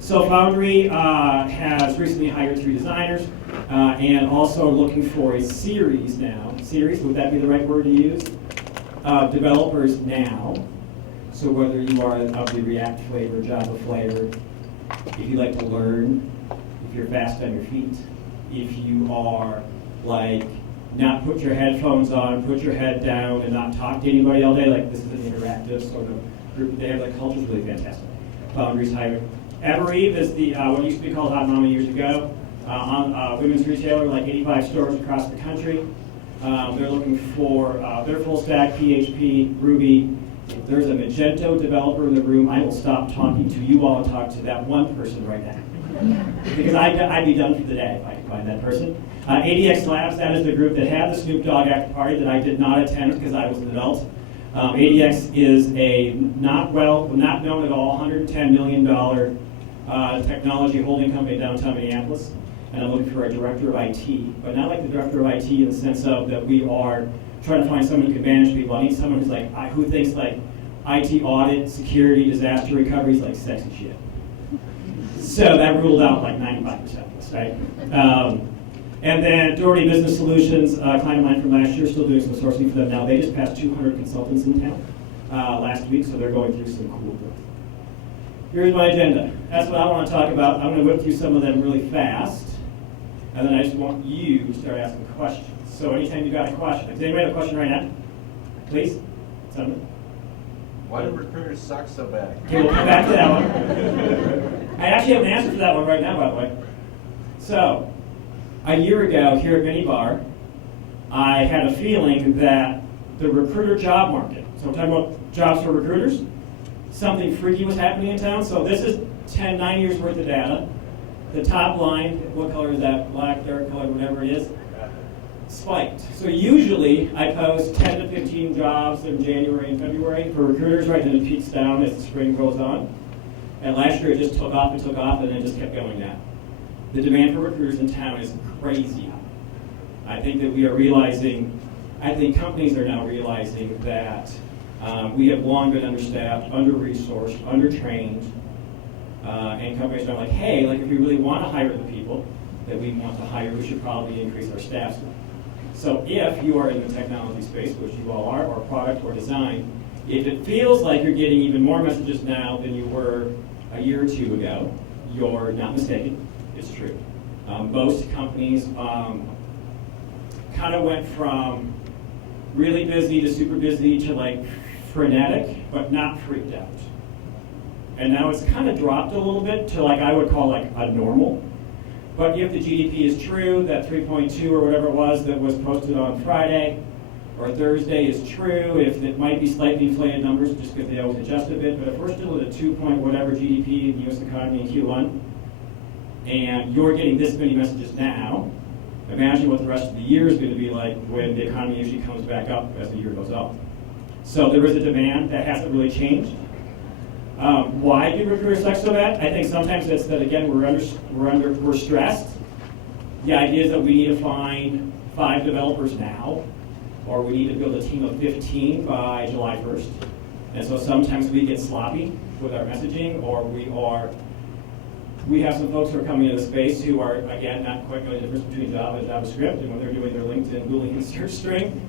So Foundry has recently hired 3 designers and also looking for a series now. Series, would that be the right word to use? Developers now. So whether you are of the React flavor, Java flavor, if you like to learn, if you're fast on your feet, if you are like not put your headphones on, put your head down and not talk to anybody all day, like this is an interactive sort of group. They have, the culture's really fantastic. Foundry's hiring. Evereve is the what used to be called Hot Mama years ago, on women's retailer, like 85 stores across the country. They're looking for their full stack, PHP, Ruby. If there's a Magento developer in the room, I will stop talking to you all and talk to that one person right now. Because I'd be done for the day if I could find that person. ADX Labs, that is the group that had the Snoop Dogg after party that I did not attend because I was an adult. ADX is a not known at all, $110 million technology holding company downtown Minneapolis, and I'm looking for a director of IT, but not like the director of IT in the sense of that we are trying to find someone who can manage people. I need someone who's like who thinks like IT audit, security, disaster recovery is like sexy shit. So that ruled out like 95% of us, right? And then Doherty Business Solutions, a client of mine from last year, still doing some sourcing for them now. They just passed 200 consultants in town last week, so they're going through some cool growth. Here's my agenda. That's what I want to talk about. I'm going to whip through some of them really fast, and then I just want you to start asking questions. So anytime you got a question, does anybody have a question right now? Please? Someone? Why do recruiters suck so bad? Okay, we'll come back to that one. I actually have an answer for that one right now, by the way. So, a year ago here at MinneBar, I had a feeling that the recruiter job market, so we're talking about jobs for recruiters, something freaky was happening in town. So this is 9 years worth of data. The top line, what color is that? Black, dark color, whatever it is, spiked. So usually I post 10 to 15 jobs in January and February for recruiters, right, and it peaks down as the spring goes on. And last year it just took off, and then just kept going down. The demand for recruiters in town is crazy. I think that we are realizing, I think companies are now realizing that we have long been understaffed, under-resourced, under-trained, and companies are like, hey, like if we really want to hire the people that we want to hire, we should probably increase our staff. So if you are in the technology space, which you all are, or product or design, if it feels like you're getting even more messages now than you were a year or two ago, you're not mistaken. It's true. Most companies kind of went from really busy to super busy to like frenetic, but not freaked out. And now it's kind of dropped a little bit to like I would call like a normal. But if the GDP is true, that 3.2 or whatever it was that was posted on Friday or Thursday is true, if it might be slightly inflated numbers just because they always adjust a bit, but if we're still at a 2 point whatever GDP in the US economy in Q1, and you're getting this many messages now, imagine what the rest of the year is going to be like when the economy usually comes back up as the year goes up. So there is a demand that hasn't really changed. Why do recruiters suck so bad? I think sometimes it's that again we're stressed. The idea is that we need to find 5 developers now, or we need to build a team of 15 by July 1st. And so sometimes we get sloppy with our messaging, or we have some folks who are coming into the space who are again not quite knowing the difference between Java and JavaScript, and when they're doing their LinkedIn Boolean search string,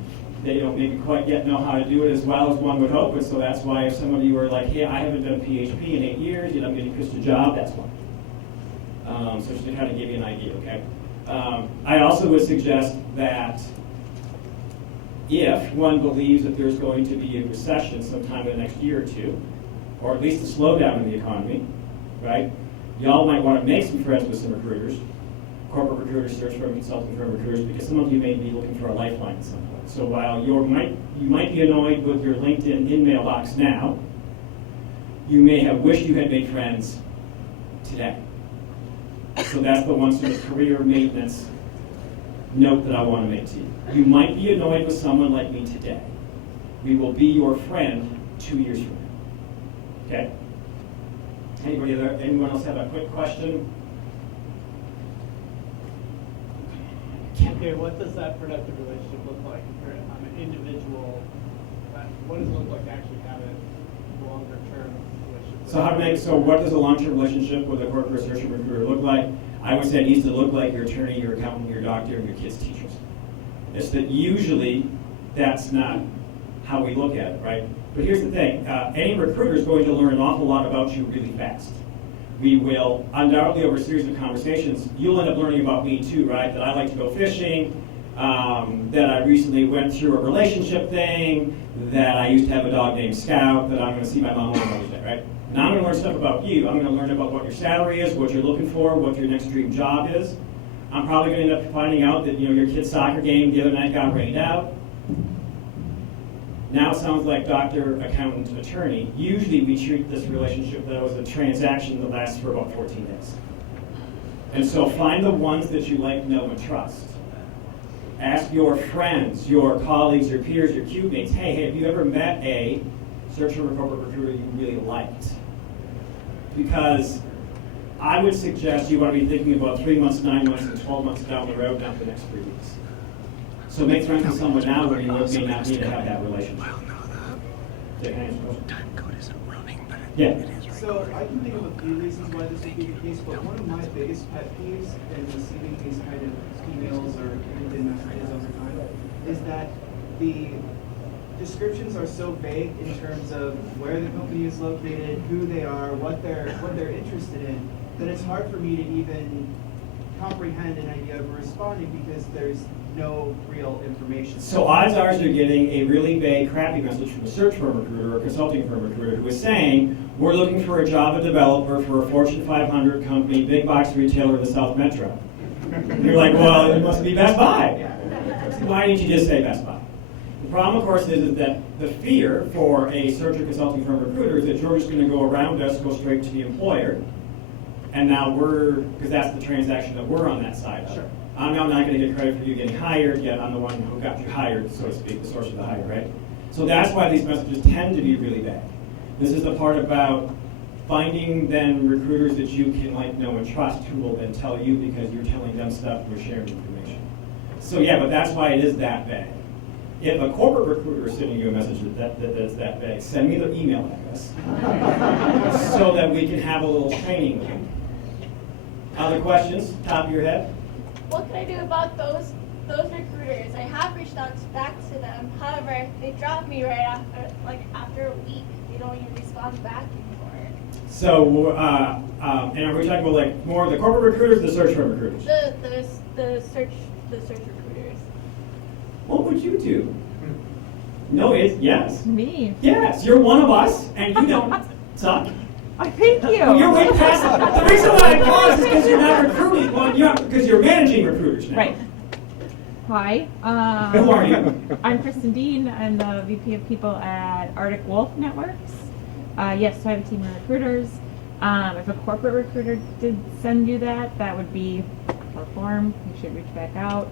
they don't maybe quite yet know how to do it as well as one would hope, and so that's why if some of you are like, hey, I haven't done PHP in 8 years, yet I'm getting pushed to job, that's why. So just to kind of give you an idea, okay? I also would suggest that if one believes that there's going to be a recession sometime in the next year or two, or at least a slowdown in the economy, right? Y'all might want to make some friends with some recruiters, corporate recruiters, search firm, consulting firm recruiters, because some of you may be looking for a lifeline at some point. So while you might be annoyed with your LinkedIn in mailbox now, you may have wished you had made friends today. So that's the one sort of career maintenance note that I want to make to you. You might be annoyed with someone like me today. We will be your friend 2 years from now. Okay? Anyone else have a quick question? Okay, what does that productive relationship look like for an individual? What does it look like to actually have a longer term relationship? So what does a long-term relationship with a corporate research and recruiter look like? I would say it needs to look like your attorney, your accountant, your doctor, and your kids' teachers. It's that usually that's not how we look at it, right? But here's the thing, any recruiter is going to learn an awful lot about you really fast. We will, undoubtedly over a series of conversations, you'll end up learning about me too, right? That I like to go fishing, that I recently went through a relationship thing, that I used to have a dog named Scout, that I'm going to see my mom on Mother's Day, right? Now I'm going to learn stuff about you. I'm going to learn about what your salary is, what you're looking for, what your next dream job is. I'm probably going to end up finding out that your kid's soccer game the other night got rained out. Now it sounds like doctor, accountant, attorney. Usually we treat this relationship though as a transaction that lasts for about 14 days. And so find the ones that you like, know, and trust. Ask your friends, your colleagues, your peers, your cube mates, hey, have you ever met a search for a corporate recruiter you really liked? Because I would suggest you want to be thinking about 3 months, 9 months, and 12 months down the road, not the next 3 weeks. So make friends with someone now where you may not need to have that relationship. Time code isn't running, but Yeah. it is right. So I can think of a few reasons why this would be the case, but one of my biggest pet peeves in receiving these kind of emails or LinkedIn messages over time is that the descriptions are so vague in terms of where the company is located, who they are, what they're interested in, that it's hard for me to even comprehend an idea of responding because there's no real information. So odds are you're getting a really vague, crappy message from a search firm recruiter or a consulting firm recruiter who is saying, we're looking for a Java developer for a Fortune 500 company, big box retailer in the South Metro. And you're like, well, it must be Best Buy. Why didn't you just say Best Buy? The problem, of course, is that the fear for a search or consulting firm recruiter is that you're just going to go around us, go straight to the employer, and now because that's the transaction that we're on that side of. Sure. I'm now not going to get credit for you getting hired, yet I'm the one who got you hired, so to speak, the source of the hire, right? So that's why these messages tend to be really vague. This is the part about finding then recruiters that you can know and trust who will then tell you because you're telling them stuff and you're sharing information. So yeah, but that's why it is that vague. If a corporate recruiter is sending you a message that's that vague, send me their email address so that we can have a little training with them. Other questions, top of your head? What can I do about those recruiters? I have reached out back to them. However, they dropped me right after a week. They don't even respond back anymore. So, and are we talking about more of the corporate recruiters or the search firm recruiters? The search recruiters. What would you do? No, yes. Me. Yes, you're one of us, and you don't suck. Thank you. You're way past. The reason why I paused is because you're not recruiting. Well, because you're managing recruiters now. Right. Hi. Who are you? I'm Kristen Dean. I'm the VP of People at Arctic Wolf Networks. Yes, so I have a team of recruiters. If a corporate recruiter did send you that, that would be a form. You should reach back out.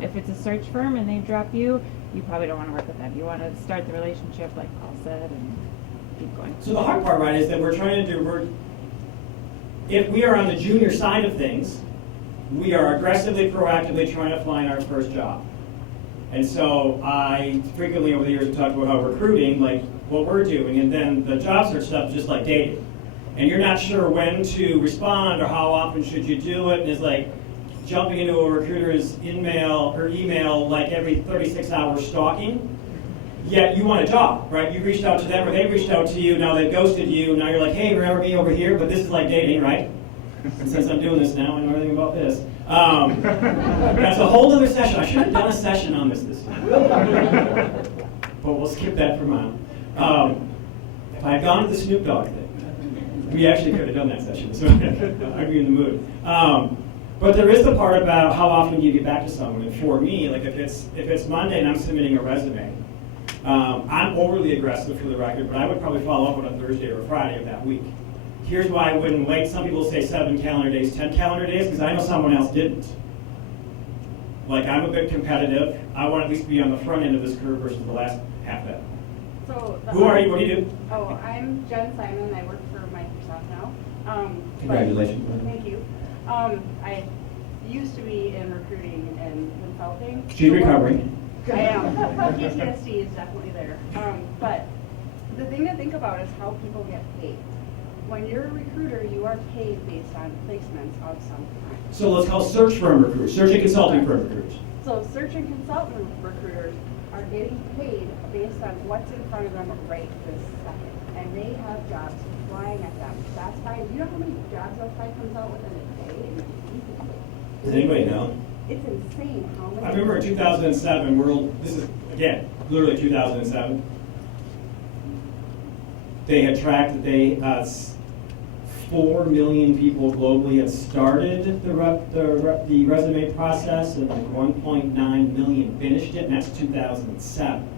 If it's a search firm and they drop you, you probably don't want to work with them. You want to start the relationship like Paul said and keep going. So the hard part, right, is that if we are on the junior side of things, we are aggressively, proactively trying to find our first job. And so I frequently over the years have talked about how recruiting, what we're doing, and then the job search stuff is just like dating. And you're not sure when to respond or how often should you do it, and it's like jumping into a recruiter's email every 36 hours stalking. Yet you want a job, right? You reached out to them or they reached out to you, now they've ghosted you, now you're like, hey, remember me over here? But this is like dating, right? And since I'm doing this now, I know everything about this. That's a whole other session. I should have done a session on this year. But we'll skip that for now. If I had gone to the Snoop Dogg thing, we actually could have done that session, so I'd be in the mood. But there is the part about how often you get back to someone. And for me, if it's Monday and I'm submitting a resume, I'm overly aggressive for the record, but I would probably follow up on a Thursday or a Friday of that week. Here's why I wouldn't wait. Some people say 7 calendar days, 10 calendar days, because I know someone else didn't. I'm a bit competitive. I want to at least be on the front end of this curve versus the last half of that. So Who are you? What do you do? Oh, I'm Jen Simon. I work for Microsoft now. Congratulations. Thank you. used to be in recruiting and consulting. She's recovering. I am. PTSD is definitely there. But the thing to think about is how people get paid. When you're a recruiter, you are paid based on placements of some kind. So let's call search firm recruiters, search and consulting firm recruiters. So search and consultant recruiters are getting paid based on what's in front of them right this second. And they have jobs flying at them. That's why, you know how many jobs those guy comes out with in a day? Does anybody know? It's insane how many. I remember in 2007, this is, again, literally 2007, they had tracked that 4 million people globally had started the resume process, and like 1.9 million finished it, and that's 2007.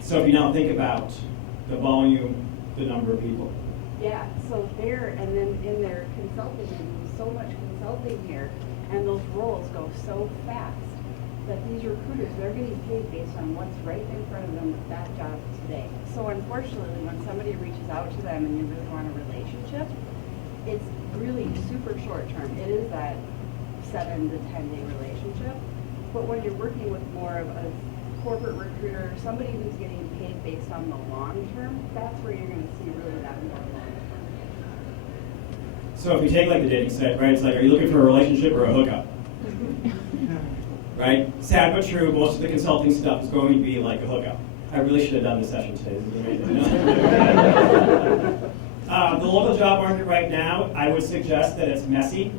So if you now think about the volume, the number of people. Yeah, so there, and then in their consulting, they do so much consulting here, and those roles go so fast that these recruiters, they're getting paid based on what's right in front of them with that job today. So unfortunately, when somebody reaches out to them and you really want a relationship, it's really super short term. It is that 7 to 10 day relationship. But when you're working with more of a corporate recruiter, somebody who's getting paid based on the long term, that's where you're going to see really that more long term. So if you take like the dating site, right, it's like, are you looking for a relationship or a hookup? Right? Sad but true, most of the consulting stuff is going to be like a hookup. I really should have done this session today. This is amazing. The local job market right now, I would suggest that it's messy.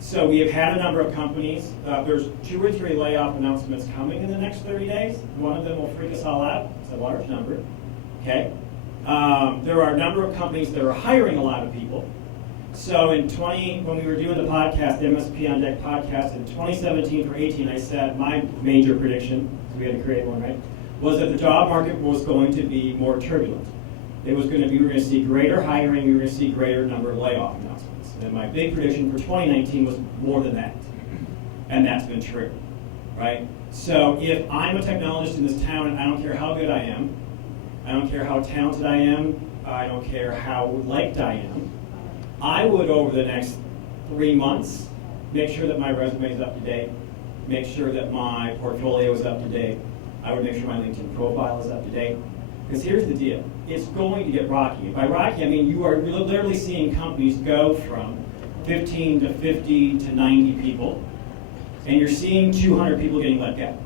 So we have had a number of companies. There's 2 or 3 layoff announcements coming in the next 30 days. One of them will freak us all out. It's a large number. Okay. There are a number of companies that are hiring a lot of people. So when we were doing the podcast, the MSP on Deck podcast in 2017 for 18, I said my major prediction, because we had to create one, right, was that the job market was going to be more turbulent. We were going to see greater hiring, we were going to see greater number of layoff announcements. And my big prediction for 2019 was more than that. And that's been true, right? So if I'm a technologist in this town, and I don't care how good I am, I don't care how talented I am, I don't care how liked I am, I would, over the next 3 months, make sure that my resume is up to date, make sure that my portfolio is up to date, I would make sure my LinkedIn profile is up to date. Because here's the deal, it's going to get rocky. By rocky, I mean you are literally seeing companies go from 15 to 50 to 90 people, and you're seeing 200 people getting let go.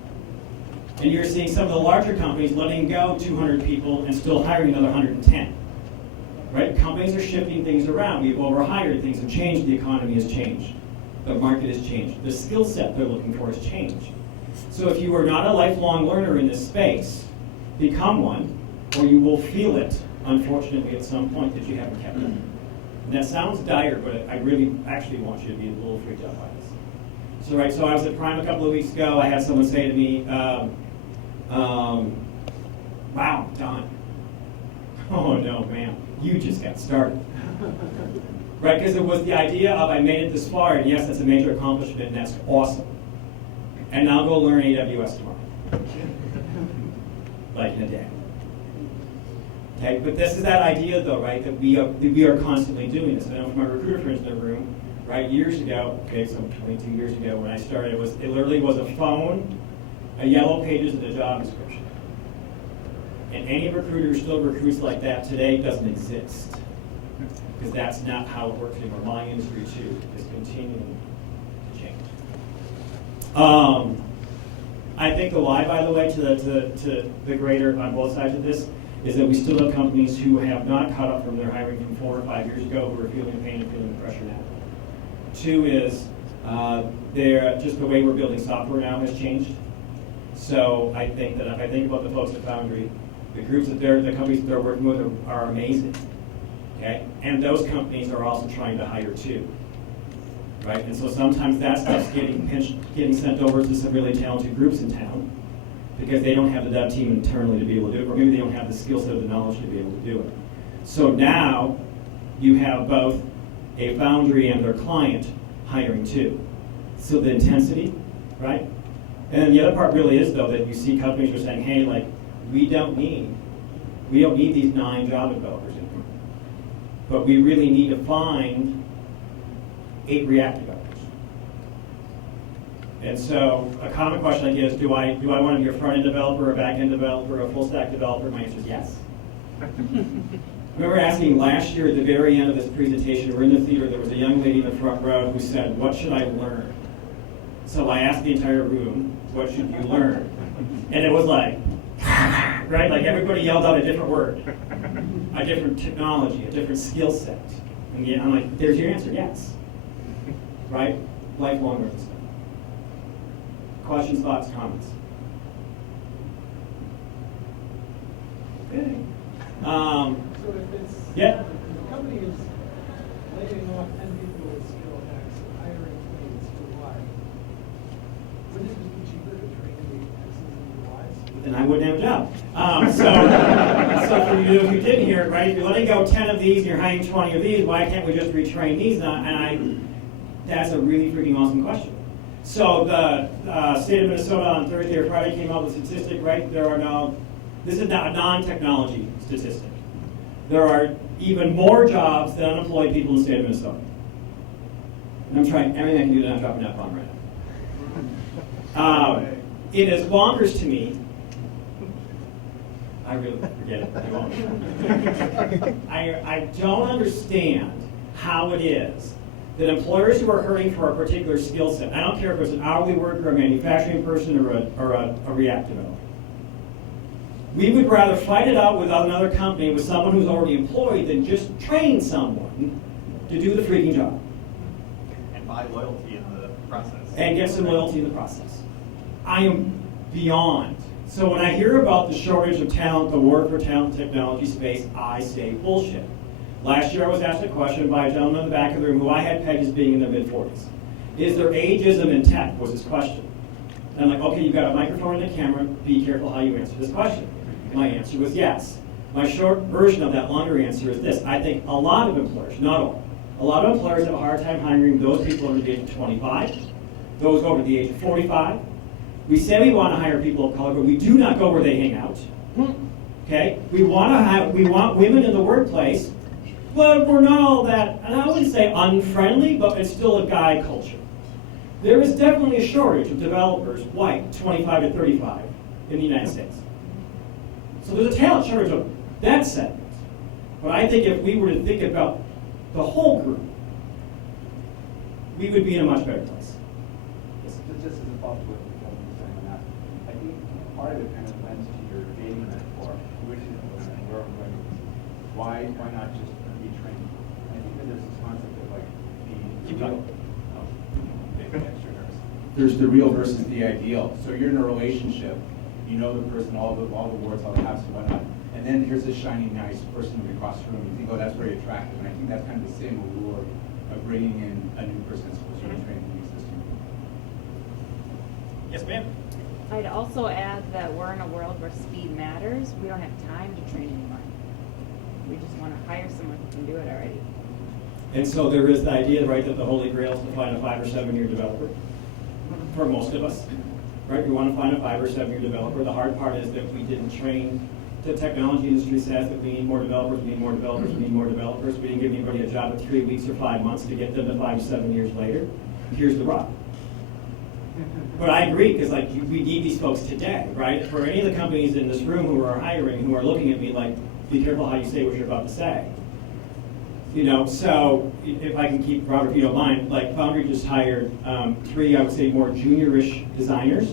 And you're seeing some of the larger companies letting go 200 people and still hiring another 110. Right? Companies are shifting things around. We've overhired, things have changed, the economy has changed. The market has changed. The skill set they're looking for has changed. So if you are not a lifelong learner in this space, become one, or you will feel it, unfortunately, at some point that you haven't kept it. And that sounds dire, but I really actually want you to be a little freaked out by this. So I was at Prime a couple of weeks ago. I had someone say to me, wow, Don. Oh no, man, you just got started. Right, because it was the idea of I made it this far, and yes, that's a major accomplishment, and that's awesome. And now go learn AWS tomorrow. Like in a day. Okay, but this is that idea though, right, that we are constantly doing this. I know from my recruiter friends in the room, right, years ago, okay, so 22 years ago when I started, it literally was a phone, a yellow pages, and a job description. And any recruiter who still recruits like that today doesn't exist. Because that's not how it works anymore. My industry too is continuing to change. I think the lie, by the way, to the greater on both sides of this is that we still have companies who have not caught up from their hiring from 4 or 5 years ago who are feeling the pain and feeling the pressure now. 2 is just the way we're building software now has changed. So I think that if I think about the folks at Foundry, the groups that the companies that they're working with are amazing. Okay? And those companies are also trying to hire too. Right? And so sometimes that stuff's getting sent over to some really talented groups in town because they don't have the dev team internally to be able to do it, or maybe they don't have the skill set or the knowledge to be able to do it. So now you have both a Foundry and their client hiring too. So the intensity, right? And then the other part really is though that you see companies are saying, hey, like, we don't need these 9 Java developers anymore. But we really need to find 8 React developers. And so a common question I get is, do I want to be a front-end developer, a back-end developer, a full-stack developer? My answer is yes. I remember asking last year at the very end of this presentation, we're in the theater, there was a young lady in the front row who said, what should I learn? So I asked the entire room, what should you learn? And it was like, right? Like everybody yelled out a different word, a different technology, a different skill set. And yeah, I'm like, there's your answer, yes. Right? Lifelong learning. Questions, thoughts, comments? Okay. So if it's, Yeah. if the company is laying off 10 people with skill X, hiring 20 with skill Y, wouldn't it just be cheaper to train the X's and the Y's? Then I wouldn't have a job. So for you, if you didn't hear it, right, if you're letting go 10 of these and you're hiring 20 of these, why can't we just retrain these? That's a really freaking awesome question. So the state of Minnesota on Thursday or Friday came out with a statistic, right? This is not a non-technology statistic. There are even more jobs than unemployed people in the state of Minnesota. And I'm trying everything I can do to not drop an F-bomb right now. It is bonkers to me. I really forget it. I won't. I don't understand how it is that employers who are hurting for a particular skill set, I don't care if it's an hourly worker, a manufacturing person, or a React developer, we would rather fight it out with another company with someone who's already employed than just train someone to do the freaking job. And buy loyalty in the process. And get some loyalty in the process. I am beyond. So when I hear about the shortage of talent, the war for talent technology space, I say bullshit. Last year I was asked a question by a gentleman in the back of the room who I had pegged as being in their mid-40s. Is there ageism in tech, was his question. And I'm like, okay, you've got a microphone and a camera, be careful how you answer this question. My answer was yes. My short version of that longer answer is this. I think a lot of employers, not all, a lot of employers have a hard time hiring those people over the age of 25, those over the age of 45. We say we want to hire people of color, but we do not go where they hang out. Okay? We want women in the workplace, but we're not all that, and I wouldn't say unfriendly, but it's still a guy culture. There is definitely a shortage of developers, white, 25 to 35, in the United States. So there's a talent shortage of that segment. But I think if we were to think about the whole group, we would be in a much better place. Just as a follow-up to what Kevin was saying on that, I think part of it kind of lends to your dating metaphor, which is where I'm going. Why not just retrain? I think that there's this concept of like the real. Oh, maybe extra nervous. There's the real versus the ideal. So you're in a relationship, you know the person, all the warts, all the haves and whatnot, and then here's this shiny, nice person across the room. You think, oh, that's very attractive, and I think that's kind of the same allure of bringing in a new person as opposed to retraining the existing. Yes, ma'am. I'd also add that we're in a world where speed matters. We don't have time to train anyone. We just want to hire someone who can do it already. And so there is the idea, right, that the holy grail is to find a 5 or 7 year developer. For most of us, right? We want to find a 5 or 7 year developer. The hard part is that we didn't train. The technology industry says that we need more developers, we need more developers, we need more developers. We didn't give anybody a job at 3 weeks or 5 months to get them to 5 to 7 years later. Here's the rub. But I agree, because like we need these folks today, right? For any of the companies in this room who are hiring, who are looking at me like, be careful how you say what you're about to say. You know, so if I can keep, Robert, if you don't mind, like Foundry just hired 3, I would say, more juniorish designers,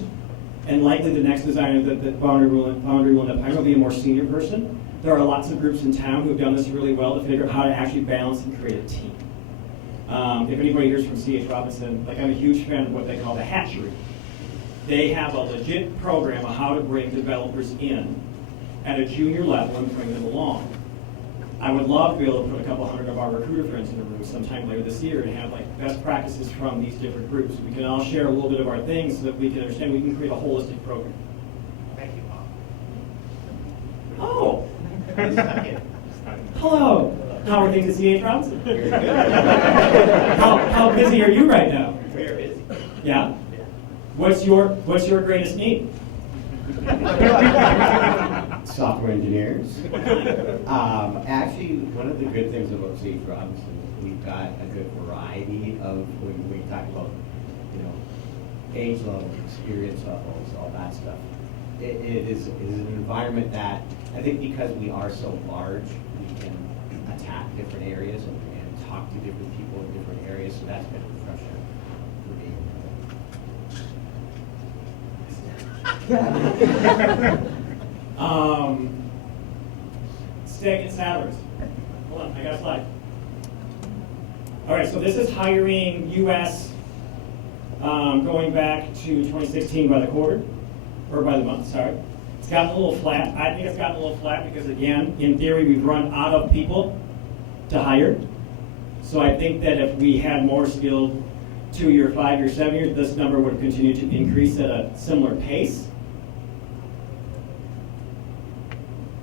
and likely the next designer that Foundry will end up hiring will be a more senior person. There are lots of groups in town who have done this really well to figure out how to actually balance and create a team. If anybody hears from C.H. Robinson, like I'm a huge fan of what they call the hatchery. They have a legit program of how to bring developers in at a junior level and bring them along. I would love to be able to put a couple hundred of our recruiter friends in a room sometime later this year and have like best practices from these different groups. We can all share a little bit of our things so that we can understand we can create a holistic program. Thank you, Bob. Oh! Hello! How are things at C.H. Robinson? How busy are you right now? Very busy. Yeah? What's your greatest need? Software engineers. Actually, one of the good things about C.H. Robinson is we've got a good variety of, when we talk about, you know, age level, experience levels, all that stuff. It is an environment that, I think because we are so large, we can attack different areas and talk to different people in different areas, so that's been refreshing for me. Stagnant salaries. Hold on, I got a slide. All right, so this is hiring U.S. Going back to 2016 by the quarter, or by the month, sorry. It's gotten a little flat. I think it's gotten a little flat because, again, in theory, we've run out of people to hire. So I think that if we had more skilled 2-year, 5-year, 7-year, this number would continue to increase at a similar pace.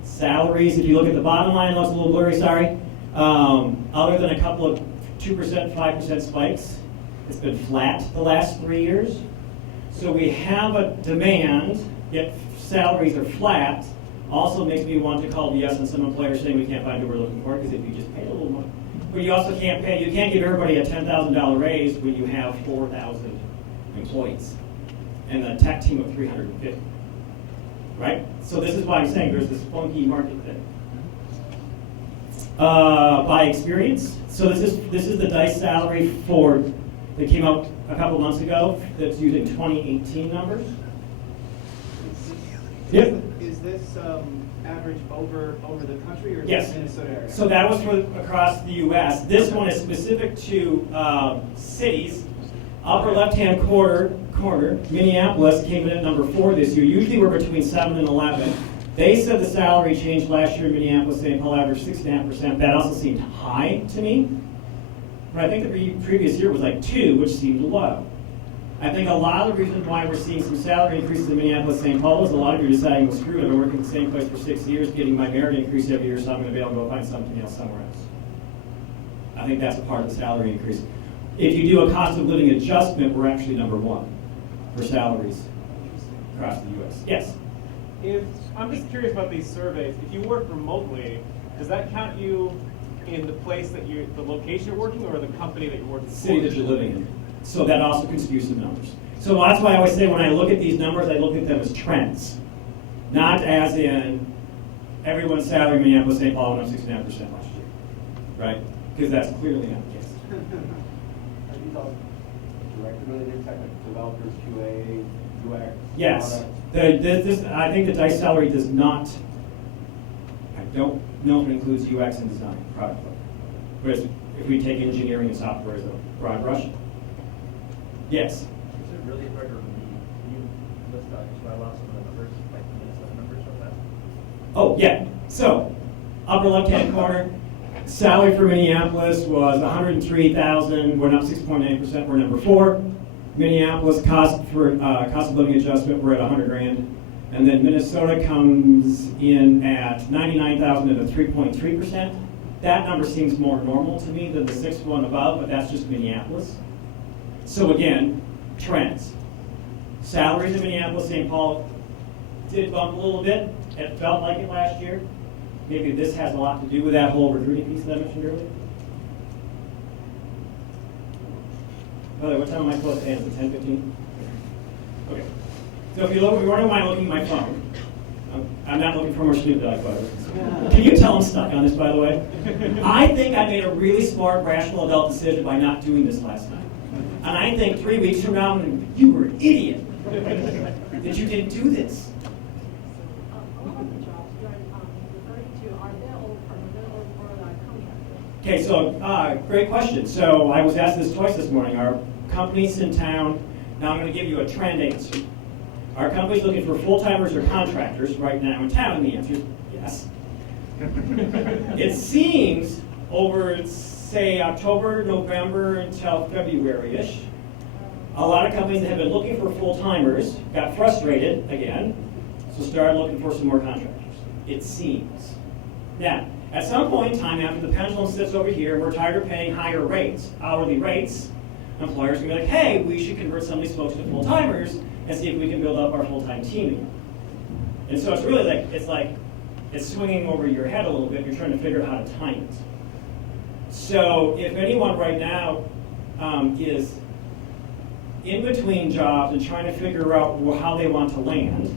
Salaries, if you look at the bottom line, it looks a little blurry, sorry. Other than a couple of 2%, 5% spikes, it's been flat the last 3 years. So we have a demand, yet salaries are flat. Also makes me want to call BS on some employers saying we can't find who we're looking for, because if you just pay a little more. But you also can't give everybody a $10,000 raise when you have 4,000 employees and a tech team of 350. Right? So this is why I'm saying there's this funky market thing. By experience, so this is the DICE salary that came out a couple months ago that's using 2018 numbers. Yep. Is this average over the country or Yes. the Minnesota area? So that was for across the U.S. This one is specific to cities. Upper left-hand corner, Minneapolis came in at number 4 this year. Usually we're between 7 and 11. They said the salary change last year in Minneapolis, St. Paul averaged 6.5%. That also seemed high to me. But I think the previous year was like 2, which seemed low. I think a lot of the reason why we're seeing some salary increases in Minneapolis, St. Paul is a lot of you are deciding, well, screw it, I've been working at the same place for 6 years, getting my merit increase every year, so I'm going to be able to go find something else somewhere else. I think that's a part of the salary increase. If you do a cost of living adjustment, we're actually number 1 for salaries across the U.S. Yes? I'm just curious about these surveys. If you work remotely, does that count you in the place that the location you're working, or the company that you're working for? City that you're living in. So that also can skew some numbers. So that's why I always say when I look at these numbers, I look at them as trends, not as in everyone's salary in Minneapolis, St. Paul went up 6.5% last year, right? Because that's clearly not the case. Are these all directly related, technical developers, QA, UX? Yes. Product? I think the DICE salary does not, I don't know if it includes UX and design, product. Whereas if we take engineering and software as a broad brush. Yes. Is it really hard to read? Can you list out, so I lost some of the numbers, like the Minnesota numbers real fast? Oh, yeah. So, upper left-hand corner, salary for Minneapolis was $103,000, went up 6.9%, we're number 4. Minneapolis cost of living adjustment, we're at $100,000. And then Minnesota comes in at $99,000 at a 3.3%. That number seems more normal to me than the 6th one above, but that's just Minneapolis. So again, trends. Salaries in Minneapolis, St. Paul did bump a little bit. It felt like it last year. Maybe this has a lot to do with that whole recruiting piece that I mentioned earlier. By the way, what time am I supposed to end? Is it 10:15? Okay. So if you're wondering why I'm looking at my phone, I'm not looking for more Snoop Dogg photos. Can you tell I'm stuck on this, by the way? I think I made a really smart, rational adult decision by not doing this last night. And I think 3 weeks from now, you were an idiot that you didn't do this. A lot of the jobs you're referring to, are they all permanent or contracted? Okay, so great question. So I was asked this twice this morning. Are companies in town, now I'm going to give you a trend answer. Are companies looking for full-timers or contractors right now in town? And the answer is yes. It seems over, say, October, November until February-ish, a lot of companies that have been looking for full-timers got frustrated again, so started looking for some more contractors. It seems. Now, at some point in time, after the pendulum sits over here, and we're tired of paying higher rates, hourly rates, employers are going to be like, hey, we should convert some of these folks to full-timers and see if we can build up our full-time team again. And so it's really like, it's swinging over your head a little bit. You're trying to figure out how to time it. So if anyone right now is in between jobs and trying to figure out how they want to land.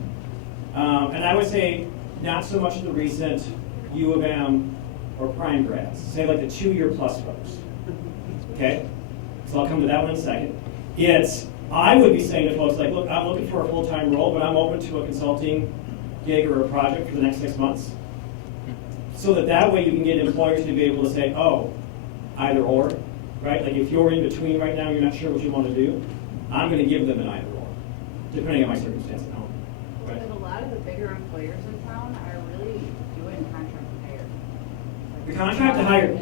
And I would say not so much the recent U of M or prime grads, say like the 2-year plus folks. Okay? So I'll come to that one in a second. I would be saying to folks like, look, I'm looking for a full-time role, but I'm open to a consulting gig or a project for the next 6 months. So that way you can get employers to be able to say, oh, either or, right? Like if you're in between right now, you're not sure what you want to do, I'm going to give them an either or, depending on my circumstance at home. Right? But a lot of the bigger employers in town are really doing contract to hire. The contract to hire,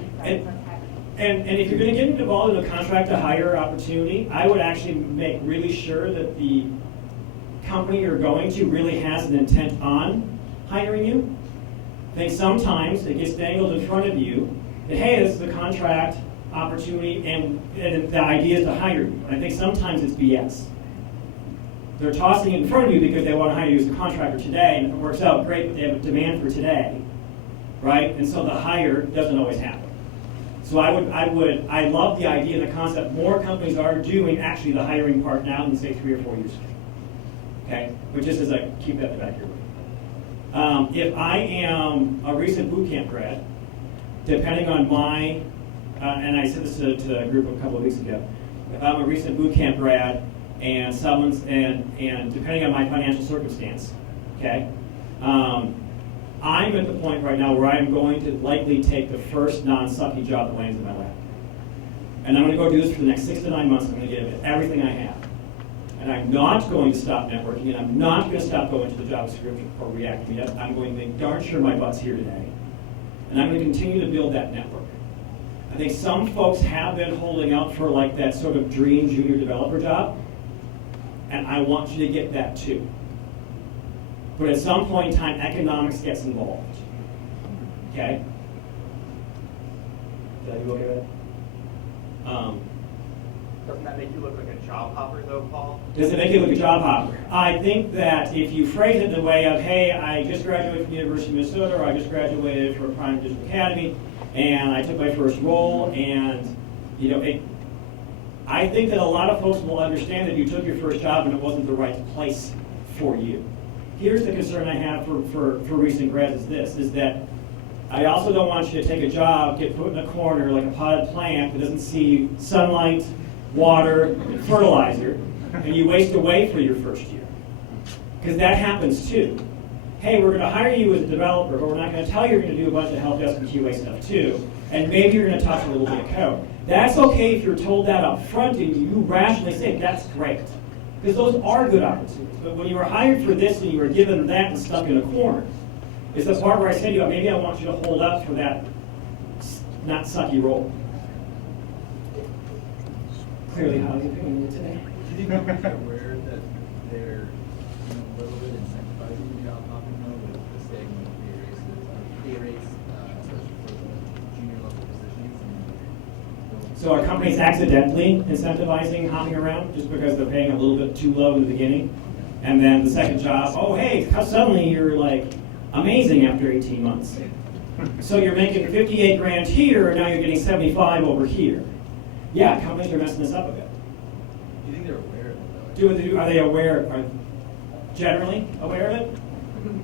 and if you're going to get involved in a contract to hire opportunity, I would actually make really sure that the company you're going to really has an intent on hiring you. I think sometimes it gets dangled in front of you that, hey, this is a contract opportunity and the idea is to hire you. And I think sometimes it's BS. They're tossing it in front of you because they want to hire you as a contractor today, and if it works out, great, but they have a demand for today, right? And so the hire doesn't always happen. So I love the idea and the concept. More companies are doing actually the hiring part now than say 3 or 4 years ago. Okay, but just as I keep that in the back of your mind. If I am a recent boot camp grad, depending on my, and I said this to a group a couple of weeks ago, if I'm a recent boot camp grad and and depending on my financial circumstance, okay, I'm at the point right now where I'm going to likely take the first non-sucky job that lands in my lap. And I'm going to go do this for the next 6 to 9 months. I'm going to give it everything I have. And I'm not going to stop networking, and I'm not going to stop going to the JavaScript or React meetup. I'm going to make darn sure my butt's here today. And I'm going to continue to build that network. I think some folks have been holding out for like that sort of dream junior developer job, and I want you to get that too. But at some point in time, economics gets involved. Okay? Did I do okay with that? Doesn't that make you look like a job hopper though, Paul? Does it make you look a job hopper? I think that if you phrase it in the way of, hey, I just graduated from the University of Minnesota, or I just graduated from Prime Digital Academy, and I took my first role, and I think that a lot of folks will understand that you took your first job and it wasn't the right place for you. Here's the concern I have for recent grads is that I also don't want you to take a job, get put in a corner like a potted plant that doesn't see sunlight, water, and fertilizer, and you waste away for your first year. Because that happens too. Hey, we're going to hire you as a developer, but we're not going to tell you you're going to do a bunch of help desk and QA stuff too, and maybe you're going to touch a little bit of code. That's okay if you're told that up front and you rationally say, that's great. Because those are good opportunities. But when you were hired for this and you were given that and stuck in a corner, it's the part where I say to you, maybe I want you to hold up for that not sucky role. Clearly highly opinionated today. Do you think companies are aware that they're a little bit incentivizing job hopping though with the stagnant pay rates, especially for the junior level positions? So are companies accidentally incentivizing hopping around just because they're paying a little bit too low in the beginning? And then the second job, oh hey, suddenly you're like amazing after 18 months. So you're making 58 grand here, and now you're getting 75 over here. Yeah, companies are messing this up a bit. Do you think they're aware of it though? Are they aware, are generally aware of it?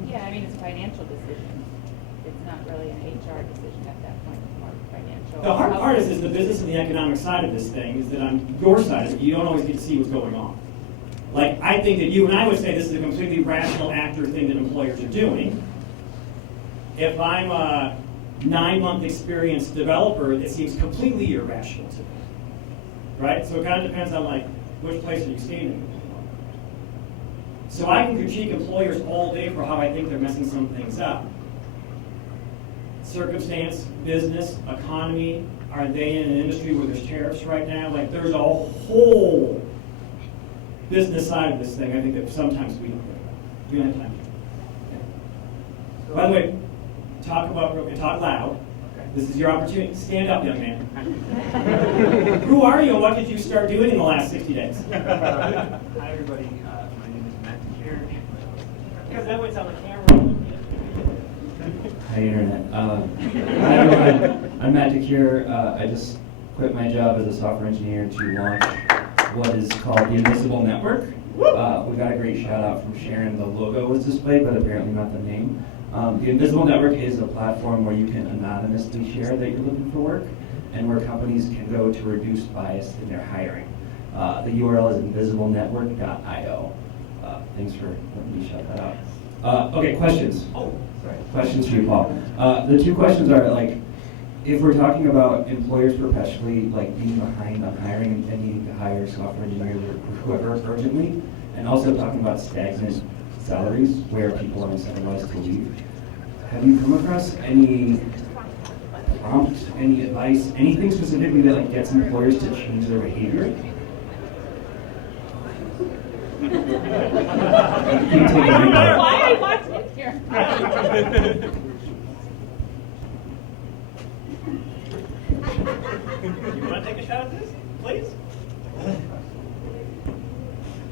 Yeah, I mean, it's a financial decision. It's not really an HR decision at that point, it's more financial. The hard part is the business and the economic side of this thing is that on your side of it, you don't always get to see what's going on. Like, I think that you and I would say this is a completely rational actor thing that employers are doing. If I'm a 9-month experienced developer, it seems completely irrational to me. Right? So it kind of depends on like, which place are you standing? So I can critique employers all day for how I think they're messing some things up. Circumstance, business, economy, are they in an industry where there's tariffs right now? Like there's a whole business side of this thing I think that sometimes we don't think about. We don't have time. Okay. By the way, talk loud. This is your opportunity. Stand up, young man. Who are you and what did you start doing in the last 60 days? Hi everybody, my name is Matt here. Because that way's on the camera. Hi, Internet. Hi, everyone. I'm Matt DeCure. I just quit my job as a software engineer to launch what is called the Invisible Network. We got a great shout out from Sharon. The logo was displayed, but apparently not the name. The Invisible Network is a platform where you can anonymously share that you're looking for work, and where companies can go to reduce bias in their hiring. The URL is invisiblenetwork.io. Thanks for letting me shout that out. Okay, questions. Oh, sorry. Questions for you, Paul. The two questions are like, if we're talking about employers perpetually like being behind on hiring and needing to hire software engineers or whoever urgently, and also talking about stagnant salaries where people are incentivized to leave, have you come across any prompts, any advice, anything specifically that like gets employers to change their behavior? You can take a mic out. Why are you watching it here? You want to take a shot at this, please?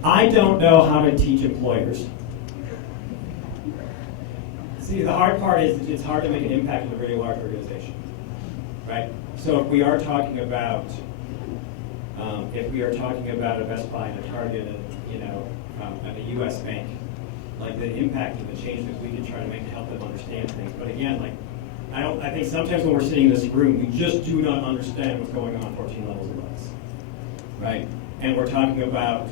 I don't know how to teach employers. See, the hard part is it's hard to make an impact in a very large organization, right? So if we are talking about a Best Buy and a Target, and a U.S. bank, like the impact and the change that we can try to make to help them understand things. But again, like I think sometimes when we're sitting in this room, we just do not understand what's going on 14 levels above us, right? And we're talking about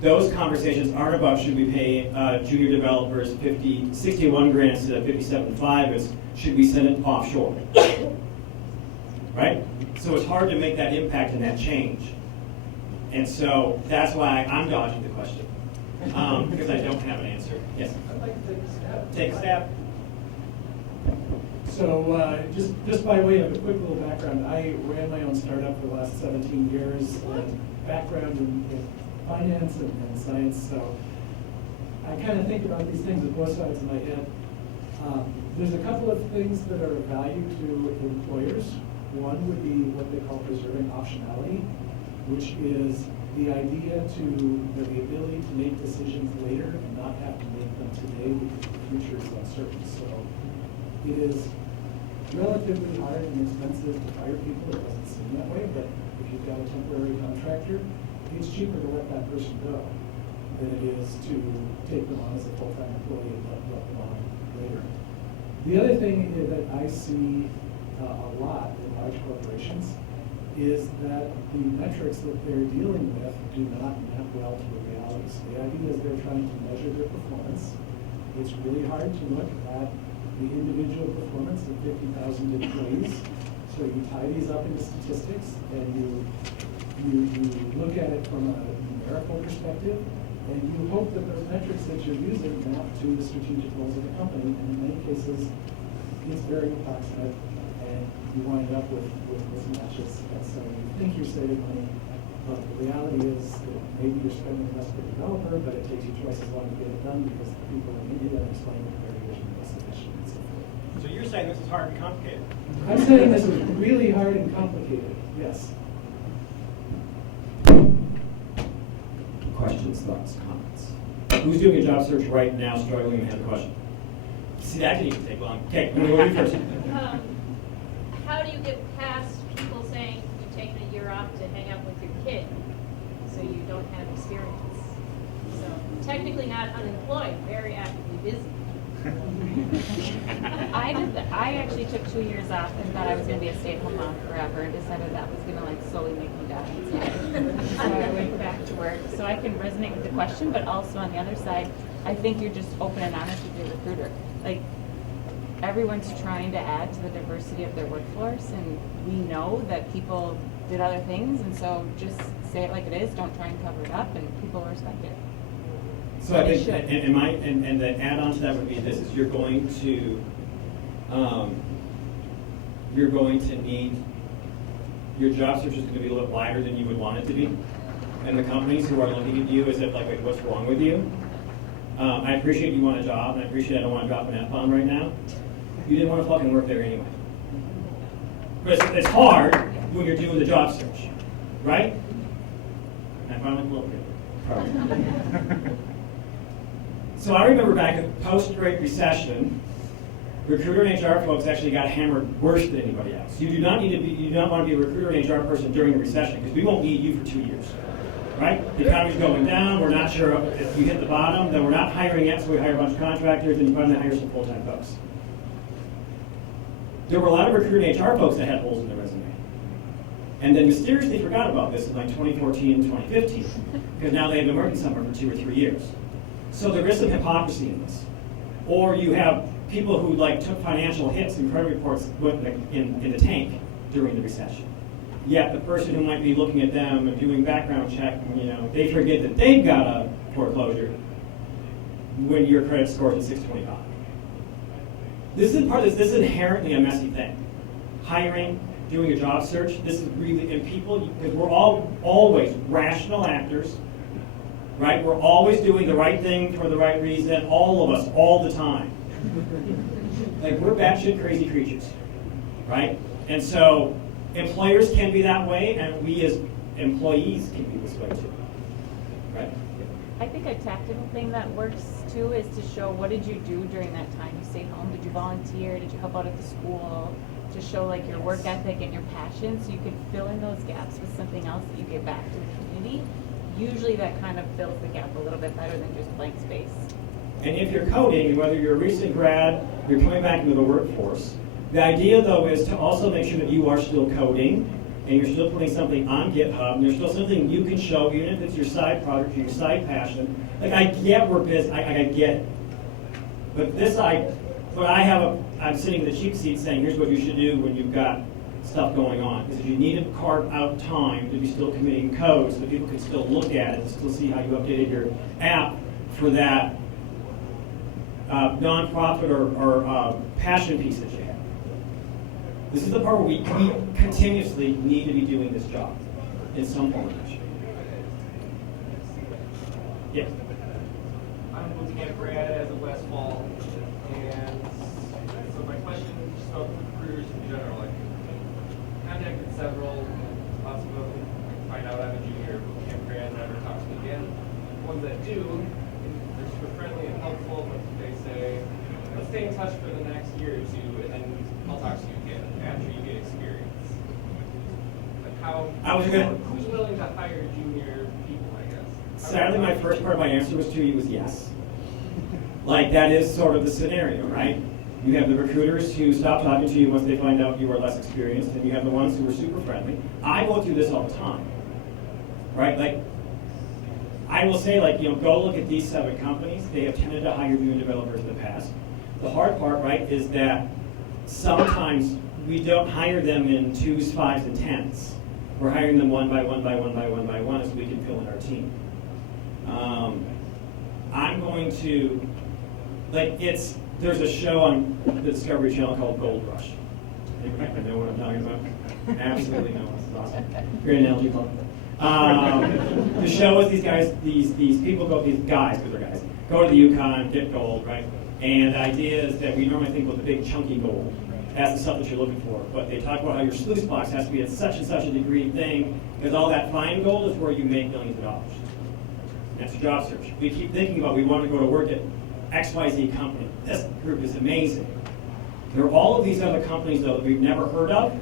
those conversations aren't about should we pay junior developers 61 grand instead of 57.5. It's should we send it offshore, right? So it's hard to make that impact and that change. And so that's why I'm dodging the question, because I don't have an answer. Yes? I'd like to take a stab. Take a stab. So just by way of a quick little background, I ran my own startup for the last 17 years, background in finance and science, so I kind of think about these things with both sides of my head. There's a couple of things that are of value to employers. One would be what they call preserving optionality, which is the idea the ability to make decisions later and not have to make them today because the future is uncertain. So it is relatively hard and expensive to hire people. It doesn't seem that way, but if you've got a temporary contractor, it's cheaper to let that person go than it is to take them on as a full-time employee and let them on later. The other thing that I see a lot in large corporations is that the metrics that they're dealing with do not map well to the realities. The idea is they're trying to measure their performance. It's really hard to look at the individual performance of 50,000 employees. So you tie these up into statistics and you look at it from a numerical perspective, and you hope that those metrics that you're using map to the strategic goals of the company. And in many cases, it's very approximate, and you wind up with mismatches. And so you think you're saving money, but the reality is that maybe you're spending less per developer, but it takes you twice as long to get it done because the people in India are explaining the variation is sufficient and so forth. So you're saying this is hard and complicated? I'm saying this is really hard and complicated, yes. Questions, thoughts, comments? Who's doing a job search right now, struggling and has a question? See, that didn't even take long. Okay, I'm going to go to you first. How do you get past people saying you've taken a year off to hang out with your kid, so you don't have experience? So technically not unemployed, very actively busy. I actually took 2 years off and thought I was going to be a stay-at-home mom forever and decided that was going to like slowly make me die inside. So I went back to work. So I can resonate with the question, but also on the other side, I think you're just open and honest with your recruiter. Like, everyone's trying to add to the diversity of their workforce, and we know that people did other things, and so just say it like it is. Don't try and cover it up, and people will respect it. So I think, and the add-on to that would be this: is you're going to need your job search is going to be a little wider than you would want it to be, and the companies who are looking at you as if like, wait, what's wrong with you? I appreciate you want a job, and I appreciate I don't want to drop an F-bomb right now. You didn't want to fucking work there anyway. But it's hard when you're doing the job search, right? And I finally blew it. So I remember back in the post-Great Recession, recruiter and HR folks actually got hammered worse than anybody else. You do not need to be, you do not want to be a recruiter and HR person during a recession because we won't need you for 2 years, right? The economy's going down. We're not sure if you hit the bottom. Then we're not hiring yet, so we hire a bunch of contractors and you finally hire some full-time folks. There were a lot of recruiter and HR folks that had holes in their resume. And then mysteriously forgot about this in like 2014 and 2015 because now they've been working somewhere for 2 or 3 years. So there is some hypocrisy in this. Or you have people who like took financial hits and credit reports went in the tank during the recession. Yet the person who might be looking at them and doing background check, they forget that they've got a foreclosure when your credit score is at 625. This is part of this. This is inherently a messy thing. Hiring, doing a job search. This is really, and people, because we're all always rational actors, right? We're always doing the right thing for the right reason. All of us, all the time. Like we're batshit crazy creatures, right? And so employers can be that way, and we as employees can be this way too, right? I think a tactical thing that works too is to show what did you do during that time you stayed home. Did you volunteer? Did you help out at the school? To show like your work ethic and your passion, so you can fill in those gaps with something else that you give back to the community. Usually that kind of fills the gap a little bit better than just blank space. And if you're coding, whether you're a recent grad, you're coming back into the workforce, the idea though is to also make sure that you are still coding and you're still putting something on GitHub and there's still something you can show, even if it's your side project or your side passion. Like I get we're busy, I get it. But I'm sitting in the cheap seat saying, here's what you should do when you've got stuff going on. Because you need to carve out time to be still committing code so that people can still look at it and still see how you updated your app for that nonprofit or passion piece that you have. This is the part where we continuously need to be doing this job in some form or fashion. Yes? I'm a bootcamp grad as of last fall, and so my question is just about recruiters in general. I've contacted several, lots of them, find out I'm a junior bootcamp grad, never talk to me again. Ones that do, they're super friendly and helpful, but they say, let's stay in touch for the next year or two, and then I'll talk to you again after you get experience. Like who's willing to hire junior people, I guess? Sadly, my first part of my answer was yes. Like that is sort of the scenario, right? You have the recruiters who stop talking to you once they find out you are less experienced, and you have the ones who are super friendly. I go through this all the time, right? Like, I will say, go look at these 7 companies. They have tended to hire new developers in the past. The hard part, right, is that sometimes we don't hire them in 2s, 5s, and 10s. We're hiring them one by one as we can fill in our team. I'm going to, there's a show on the Discovery Channel called Gold Rush. Anybody know what I'm talking about? Absolutely know. This is awesome. Great analogy, Paul. The show is these guys, these people go, these guys, because they're guys, go to the Yukon, get gold, right? And the idea is that we normally think with the big chunky gold as the stuff that you're looking for, but they talk about how your sluice box has to be at such and such a degree thing, because all that fine gold is where you make millions of dollars. That's a job search. We keep thinking about we want to go to work at XYZ company. This group is amazing. There are all of these other companies, though, that we've never heard of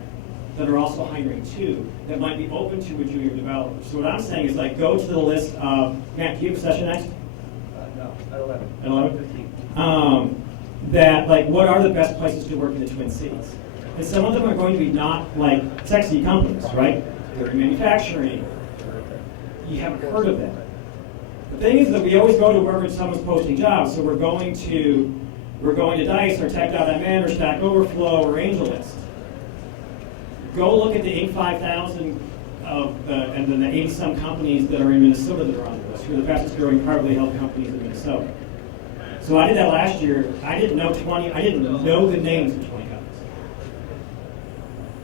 that are also hiring too, that might be open to a junior developer. So what I'm saying is go to the list of, Matt, do you have a session next? No, at 11. At 11? What are the best places to work in the Twin Cities? And some of them are going to be not sexy companies, right? They're in manufacturing. You haven't heard of them. The thing is that we always go to wherever someone's posting jobs, so we're going to Dice or Tech.mn or Stack Overflow or AngelList. Go look at the Inc. 5000 and then the 80-some companies that are in Minnesota that are on the list, who are the fastest growing privately held companies in Minnesota. So I did that last year. I didn't know the names of 20 companies.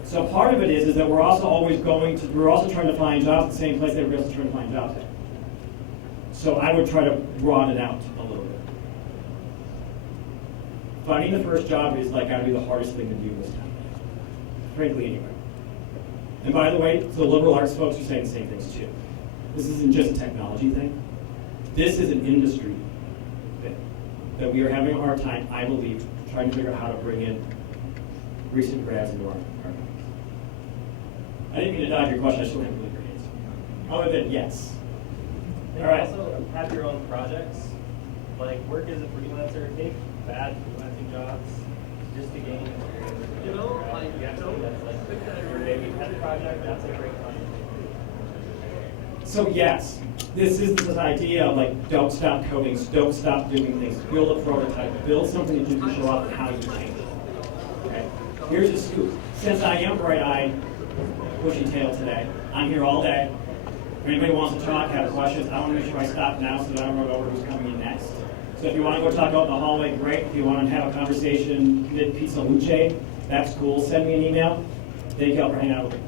So part of it is that we're also trying to find jobs at the same place everybody else is trying to find jobs at. So I would try to broaden it out a little bit. Finding the first job is got to be the hardest thing to do this time. Frankly, anyway. And by the way, the liberal arts folks are saying the same things too. This isn't just a technology thing. This is an industry thing that we are having a hard time, I believe, trying to figure out how to bring in recent grads into our I didn't mean to dodge your question, I just don't have really great answer. Other than yes. They All right. also have your own projects, like work as a freelancer, take bad freelancing jobs just to gain experience. You know, like, that's like your maybe pet project, that's a great one. So yes, this is this idea of like, don't stop coding, don't stop doing things, build a prototype, build something that you can show off how you change it. Okay? Here's a scoop. Since I am bright-eyed, bushy-tailed today, I'm here all day. If anybody wants to talk, have questions, I want to make sure I stop now so that I don't run over who's coming in next. So if you want to go talk out in the hallway, great. If you want to have a conversation mid-pizza luce, that's cool. Send me an email. Thank you all for hanging out with me.